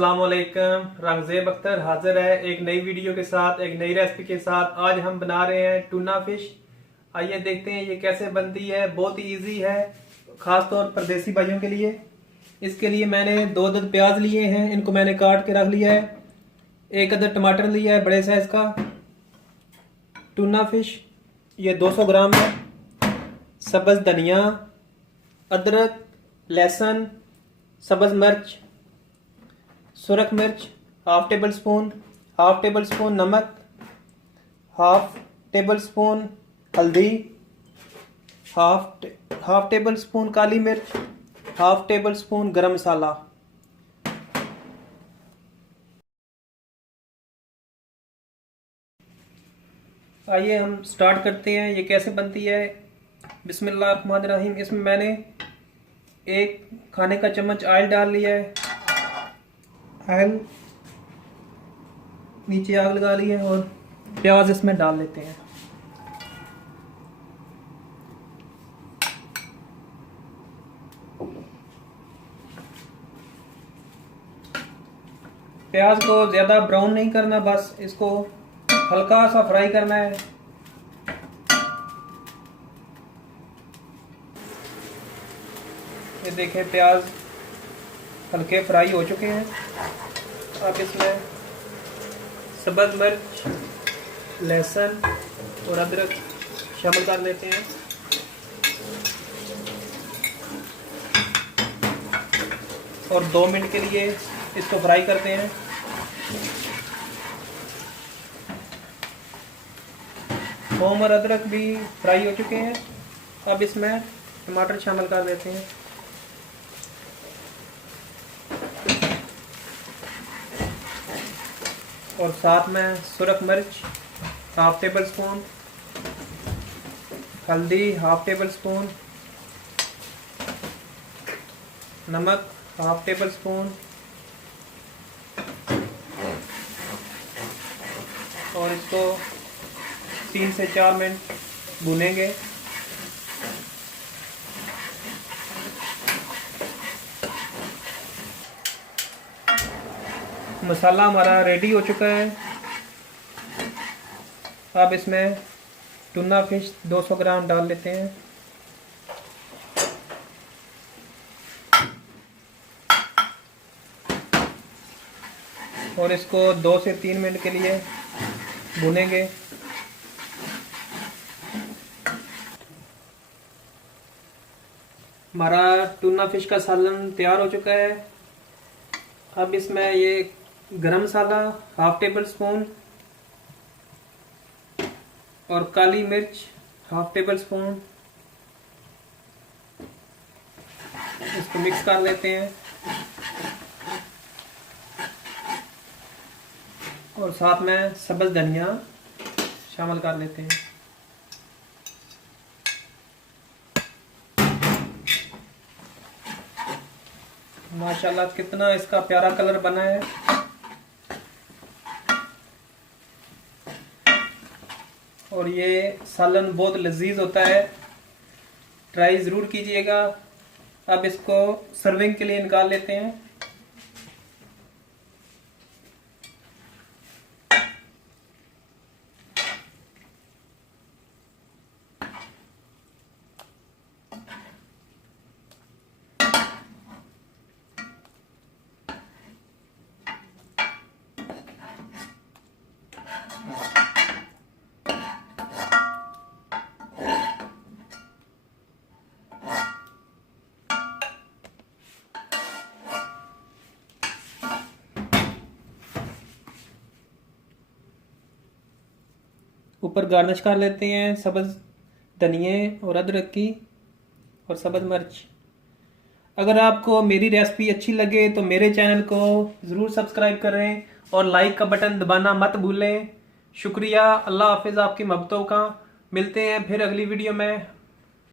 अस्सलाम वालेकुम। रंगज़ेब अख्तर हाजिर है एक नई वीडियो के साथ, एक नई रेसिपी के साथ। आज हम बना रहे हैं टूना फिश। आइए देखते हैं ये कैसे बनती है। बहुत ही इजी है, ख़ास तौर पर देसी भाइयों के लिए। इसके लिए मैंने 2 अदद प्याज लिए हैं, इनको मैंने काट के रख लिया है। 1 अदद टमाटर लिया है बड़े साइज़ का। टूना फिश ये 200 ग्राम है। सब्ज़ धनिया, अदरक, लहसुन, सब्ज़ मिर्च, सुरख मिर्च हाफ टेबल स्पून नमक, हाफ टेबल स्पून हल्दी, हाफ टेबल स्पून काली मिर्च, हाफ टेबल स्पून गरम मसाला। आइए हम स्टार्ट करते हैं ये कैसे बनती है। बिस्मिल्लाहिर्रहमानिर्रहीम। इसमें मैंने 1 खाने का चम्मच ऑयल डाल लिया है। ऑयल नीचे आग लगा ली है और प्याज इसमें डाल लेते हैं। प्याज को ज़्यादा ब्राउन नहीं करना, बस इसको हल्का सा फ्राई करना है। ये देखें प्याज हल्के फ्राई हो चुके हैं। अब इसमें सब्ज़ मिर्च, लहसुन और अदरक शामिल कर लेते हैं। और 2 मिनट के लिए इसको फ्राई करते हैं। थूम और अदरक भी फ्राई हो चुके हैं। अब इसमें टमाटर शामिल कर देते हैं। और साथ में सुरख मिर्च हाफ टेबल स्पून, हल्दी हाफ टेबल स्पून, नमक हाफ टेबल स्पून और इसको 3 से 4 मिनट भूनेंगे। मसाला हमारा रेडी हो चुका है। अब इसमें टूना फिश 200 ग्राम डाल लेते हैं। और इसको 2 से 3 मिनट के लिए भूनेंगे। हमारा टूना फिश का सालन तैयार हो चुका है। अब इसमें ये गरम मसाला हाफ टेबल स्पून और काली मिर्च हाफ टेबल स्पून, इसको मिक्स कर लेते हैं। और साथ में सब्ज़ धनिया शामिल कर लेते हैं। माशाल्लाह कितना इसका प्यारा कलर बना है। और ये सालन बहुत लजीज होता है, ट्राई ज़रूर कीजिएगा। अब इसको सर्विंग के लिए निकाल लेते हैं। ऊपर गार्निश कर लेते हैं सब्ज़ धनिए और अदरक की और सब्ज़ मिर्च। अगर आपको मेरी रेसिपी अच्छी लगे तो मेरे चैनल को ज़रूर सब्सक्राइब करें और लाइक का बटन दबाना मत भूलें। शुक्रिया। अल्लाह हाफिज़ आपकी मोहब्बतों का। मिलते हैं फिर अगली वीडियो में।